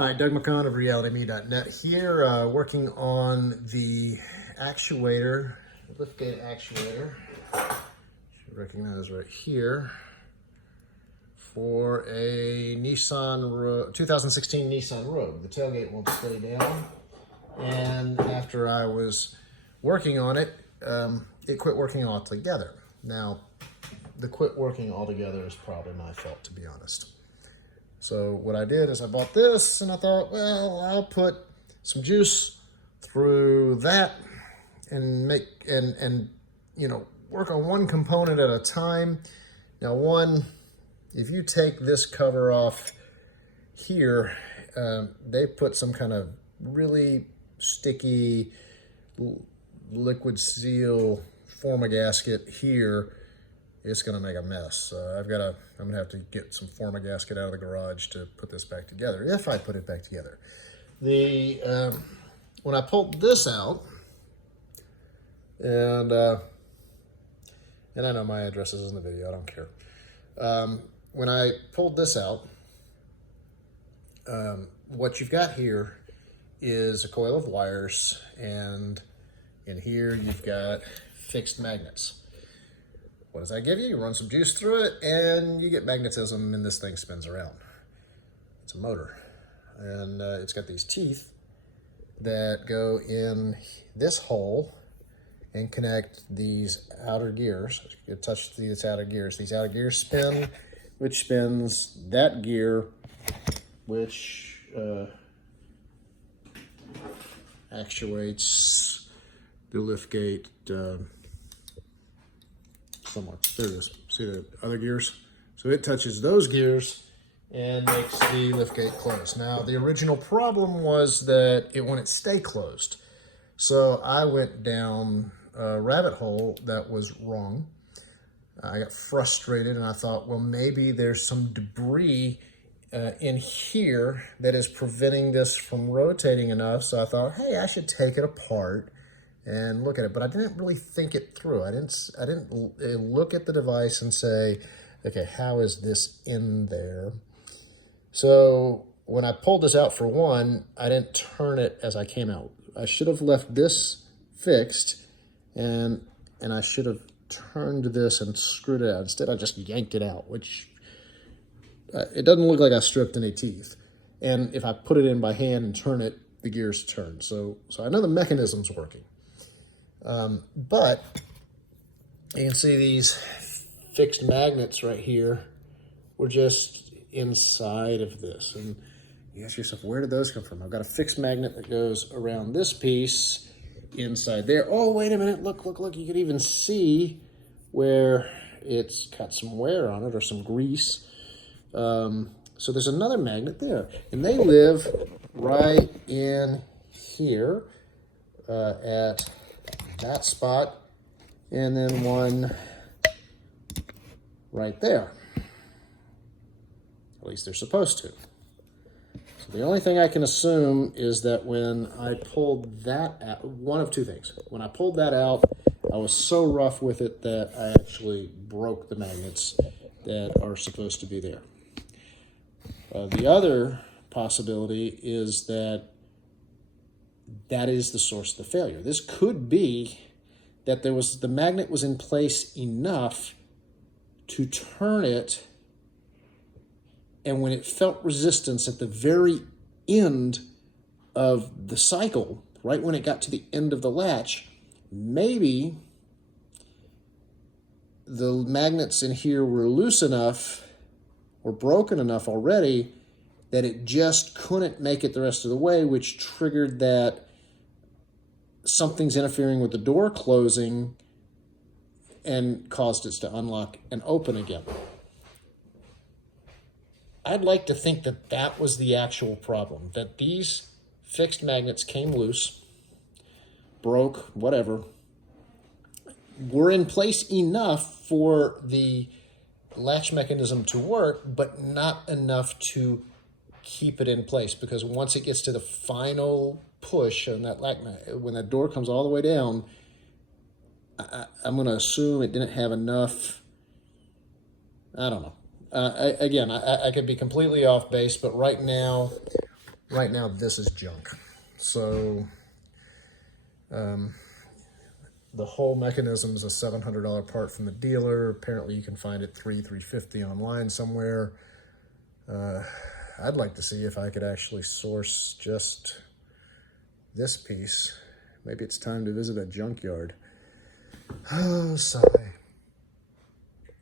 Hi, Doug McCon of realitym.net here, working on the actuator, liftgate actuator, you recognize right here, for a 2016 Nissan Rogue. The tailgate won't stay down, and after I was working on it, it quit working altogether. Now, the quit working altogether is probably my fault, to be honest. So what I did is I bought this and I thought, well, I'll put some juice through that and make and work on one component at a time. Now, if you take this cover off here, they put some kind of really sticky liquid seal formagasket here. It's going to make a mess. I'm going to have to get some formagasket out of the garage to put this back together, if I put it back together. When I pulled this out, and I know my address is in the video, I don't care. When I pulled this out, what you've got here is a coil of wires, and in here you've got fixed magnets. What does that give you? You run some juice through it and you get magnetism, and this thing spins around. It's a motor. And it's got these teeth that go in this hole and connect these outer gears. You touch these outer gears. These outer gears spin, which spins that gear, which actuates the liftgate somewhere. There it is. See the other gears? So it touches those gears and makes the liftgate close. Now, the original problem was that it wouldn't stay closed. So I went down a rabbit hole that was wrong. I got frustrated and I thought, well, maybe there's some debris in here that is preventing this from rotating enough. So I thought, hey, I should take it apart and look at it, but I didn't really think it through. I didn't look at the device and say, okay, how is this in there? So when I pulled this out, for one, I didn't turn it as I came out. I should have left this fixed, and I should have turned this and screwed it out. Instead, I just yanked it out, which it doesn't look like I stripped any teeth. And if I put it in by hand and turn it, the gears turn. So I know the mechanism's working. But you can see these fixed magnets right here were just inside of this. And you ask yourself, where did those come from? I've got a fixed magnet that goes around this piece inside there. Oh, wait a minute. Look. You can even see where it's got some wear on it or some grease. So there's another magnet there. And they live right in here at that spot, and then one right there. At least they're supposed to. So the only thing I can assume is that when I pulled that out, one of two things. When I pulled that out, I was so rough with it that I actually broke the magnets that are supposed to be there. The other possibility is that is the source of the failure. This could be that the magnet was in place enough to turn it, and when it felt resistance at the very end of the cycle, right when it got to the end of the latch, maybe the magnets in here were loose enough or broken enough already that it just couldn't make it the rest of the way, which triggered that something's interfering with the door closing and caused it to unlock and open again. I'd like to think that that was the actual problem, that these fixed magnets came loose, broke, whatever, were in place enough for the latch mechanism to work, but not enough to keep it in place, because once it gets to the final push on that when that door comes all the way down, I'm going to assume it didn't have enough. I don't know. I could be completely off base, but right now right now this is junk. So the whole mechanism is a $700 part from the dealer. Apparently you can find it $350 online somewhere. I'd like to see if I could actually source just this piece. Maybe it's time to visit a junkyard. Oh, sigh.